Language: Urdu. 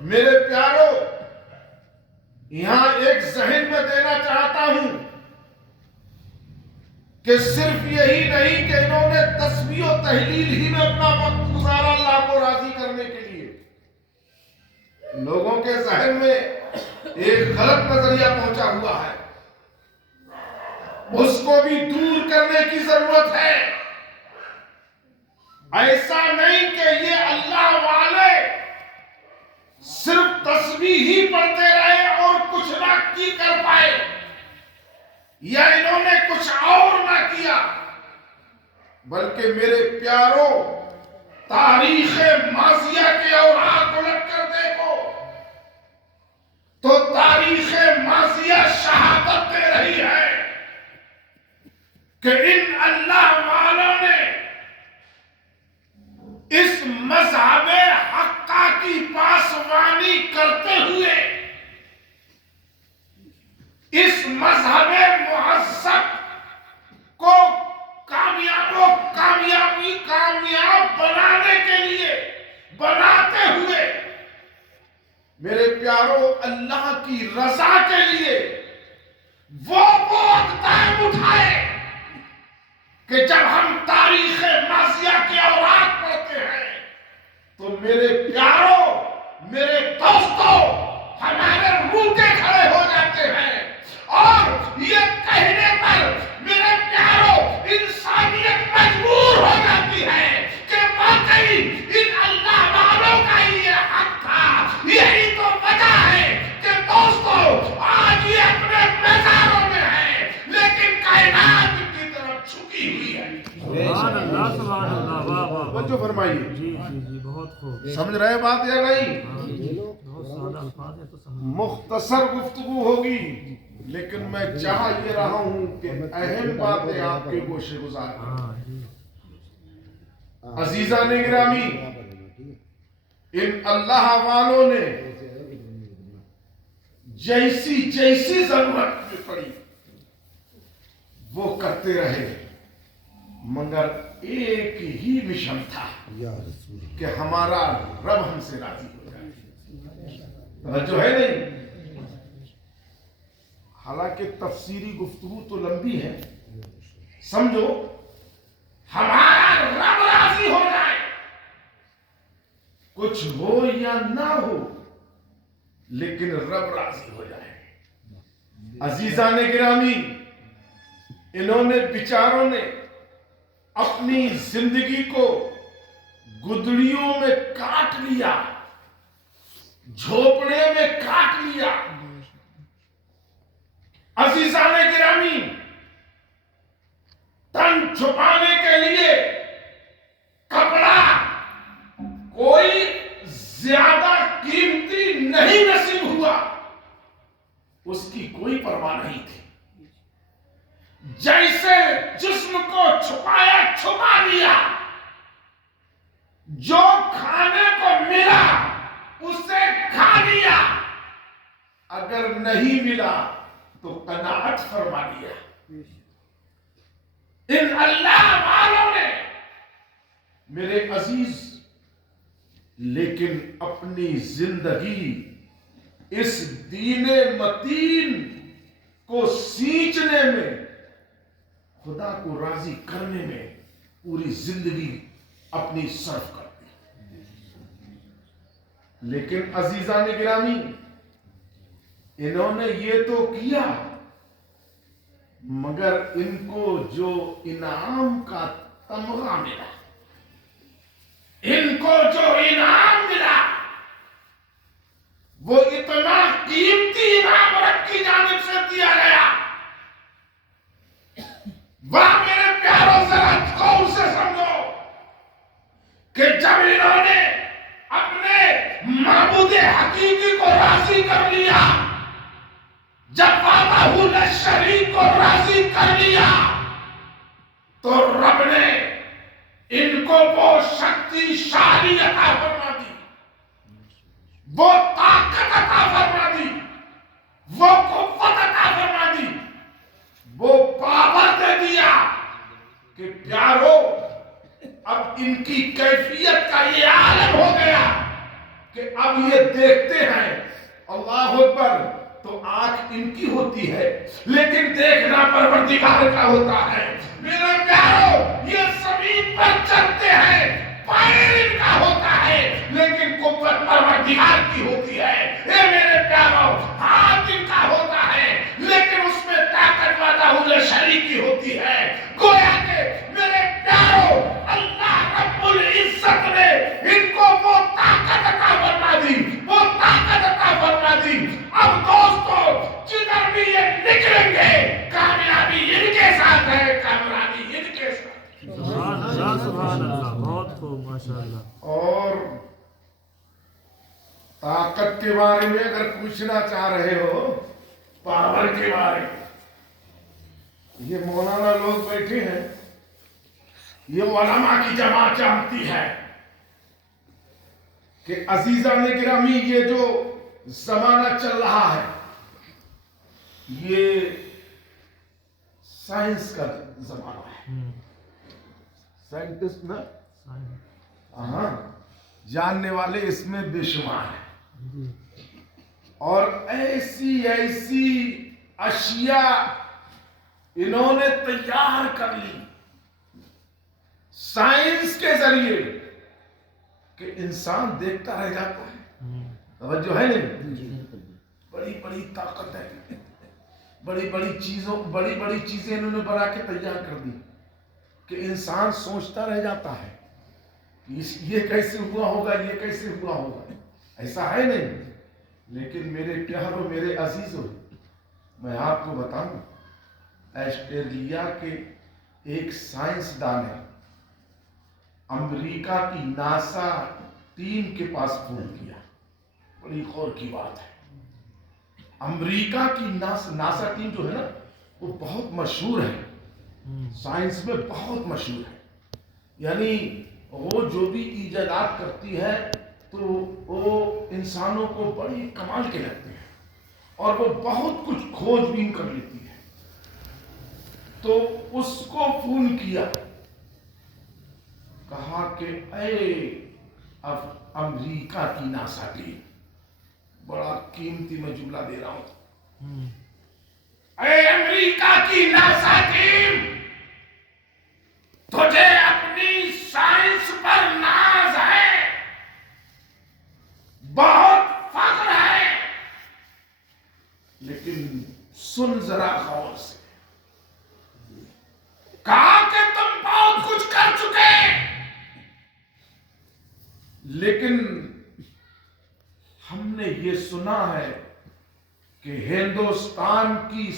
میرے پیارو، یہاں ایک ذہن میں دینا چاہتا ہوں کہ صرف یہی نہیں کہ انہوں نے تسبیح و تحلیل ہی میں اپنا وقت گزارا اللہ کو راضی کرنے کے لیے، لوگوں کے ذہن میں ایک غلط نظریہ پہنچا ہوا ہے، اس کو بھی دور کرنے کی ضرورت ہے۔ ایسا نہیں کہ یہ اللہ والے صرف تسبیح ہی پڑھتے رہے اور کچھ نہ کی کر پائے، یا انہوں نے کچھ اور نہ کیا، بلکہ میرے پیارو تاریخ ماضیہ کے اوراق الٹ کر دیکھو تو تاریخ ماضیہ شہادت دے رہی ہے کہ ان اللہ والوں نے اس مذہب حقہ کی پاسبانی کرتے ہوئے اس مذہب مہذب کو کامیاب بنانے کے لیے بناتے ہوئے میرے پیارو اللہ کی رضا کے لیے وہ اقدام اٹھائے کہ جب ہم تاریخ ماضیہ کے اوراق پڑھتے ہیں تو میرے پیارو، میرے دوستو، ہمارے روٹے کھڑے ہو جاتے ہیں اور یہ کہنے پر میرے پیارو انسانیت مجبور ہو جاتی ہے کہ واقعی ان اللہ والوں کا ہی یہ حق تھا۔ یہی تو وجہ ہے کہ دوستو آج یہ اپنے مزاروں میں ہے لیکن کائنات کی طرف جھکی ہوئی ہے۔ سبحان اللہ، سبحان اللہ، واہ واہ، توجہ فرمائیے۔ جی جی جی، بہت خوب، سمجھ رہے بات یا نہیں؟ بہت سادہ الفاظ ہے تو سمجھ۔ مختصر گفتگو ہوگی لیکن میں چاہ یہ رہا ہوں کہ اہم باتیں آپ کے گوشے گزار کریں۔ عزیزان گرامی، ان اللہ والوں نے جیسی ضرورت پڑی وہ کرتے رہے، مگر ایک ہی مشن تھا کہ ہمارا رب ہم سے راضی ہو جائے۔ توجہ ہے نہیں؟ حالانکہ تفسیری گفتگو تو لمبی ہے، سمجھو ہمارا رب راضی ہو جائے، کچھ ہو یا نہ ہو لیکن رب راضی ہو جائے۔ عزیزان گرامی، انہوں نے بیچاروں نے اپنی زندگی کو گدڑیوں میں کاٹ لیا، جھوپڑے میں کاٹ لیا۔ عزیزان گرامی، تن چھپانے کے لیے کپڑا کوئی زیادہ قیمتی نہیں نصیب ہوا، اس کی کوئی پرواہ نہیں تھی۔ جیسے جسم کو چھپایا چھپا دیا، جو کھانے کو ملا اسے کھا لیا، اگر نہیں ملا تو قناعت فرما لیا۔ ان اللہ والوں نے میرے عزیز لیکن اپنی زندگی اس دین متین کو سینچنے میں، خدا کو راضی کرنے میں پوری زندگی اپنی صرف کر دی۔ لیکن عزیزان گرامی، انہوں نے یہ تو کیا مگر ان کو جو انعام کا تمغہ ملا، ان کو جو انعام ملا وہ اتنا قیمتی انعام رب کی جانب سے دیا گیا۔ واہ میرے پیاروں، ذرا غور سے سمجھو کہ جب انہوں نے اپنے معبود حقیقی کو راضی کر لیا، جب وحدہ شریک کو راضی کر لیا، تو رب نے ان کو وہ شکتی شالی عطا فرما دی، وہ طاقت عطا فرما دی، وہ قوت عطا فرما دی، وہ پاور دے دیا کہ پیارو اب ان کی کیفیت کا یہ عالم ہو گیا کہ اب یہ دیکھتے ہیں اللہ اکبر تو آنکھ ان کی ہوتی ہے لیکن دیکھنا پروردگار کا ہوتا ہے. میرے پیارو یہ زمین پر چلتے ہیں پیر ان کا ہوتا ہے لیکن قوت پروردگار کی ہوتی ہے. اے میرے پیارو ہاتھ ان کا ہوتا ہے لیکن اس میں طاقت والا حضور شریک کی ہوتی ہے. گویا کہ میرے پیارو اللہ رب العزت نے ان کو وہ طاقت عطا فرما دی, وہ طاقت عطا فرما دی. اب دوستو جدھر بھی یہ نکلیں گے کامیابی ان کے ساتھ ہے, کامیابی ان کے ساتھ. سبحان اللہ سبحان اللہ, بہت خوب ماشاء اللہ. اور طاقت کے بارے میں اگر پوچھنا چاہ رہے ہو, پاور کے بارے میں, یہ مولانا لوگ بیٹھے ہیں, یہ علماء کی جماعت چاہتی ہے کہ عزیزان گرامی یہ جو زمانہ چل رہا ہے یہ سائنس کا زمانہ ہے. سائنٹسٹ نا, ہاں جاننے والے اس میں بے شمار ہیں, اور ایسی ایسی اشیاء انہوں نے تیار کر لی سائنس کے ذریعے کہ انسان دیکھتا رہ جاتا ہے. توجہ ہے نہیں؟ بڑی بڑی طاقت ہے, بڑی بڑی چیزیں انہوں نے بنا کے تیار کر دی کہ انسان سوچتا رہ جاتا ہے یہ کیسے ہوا ہوگا, یہ کیسے ہوا ہوگا. ایسا ہے نہیں. لیکن میرے پیاروں, میرے عزیزوں, میں آپ کو بتاؤں آسٹریلیا کے ایک سائنسدان ہے, امریکہ کی ناسا ٹیم کے پاس فون کیا. بڑی غور کی بات ہے. امریکہ کی ناسا ٹیم جو ہے نا وہ بہت مشہور ہے, سائنس میں بہت مشہور ہے. یعنی وہ جو بھی ایجادات کرتی ہے تو وہ انسانوں کو بڑی کمال کے لگتے ہیں, اور وہ بہت کچھ کھوج بین کر لیتی ہے. تو اس کو فون کیا, کہا کہ اے امریکہ کی ناسا ٹیم, بڑا قیمتی میں جملہ دے رہا ہوں, اے امریکہ کی ناسا ٹیم, تجھے اپنی سائنس پر ناز ہے, بہت فخر ہے, لیکن سن ذرا غور سے. کہا کہ تم بہت کچھ کر چکے, لیکن ہم نے یہ سنا ہے کہ ہندوستان کی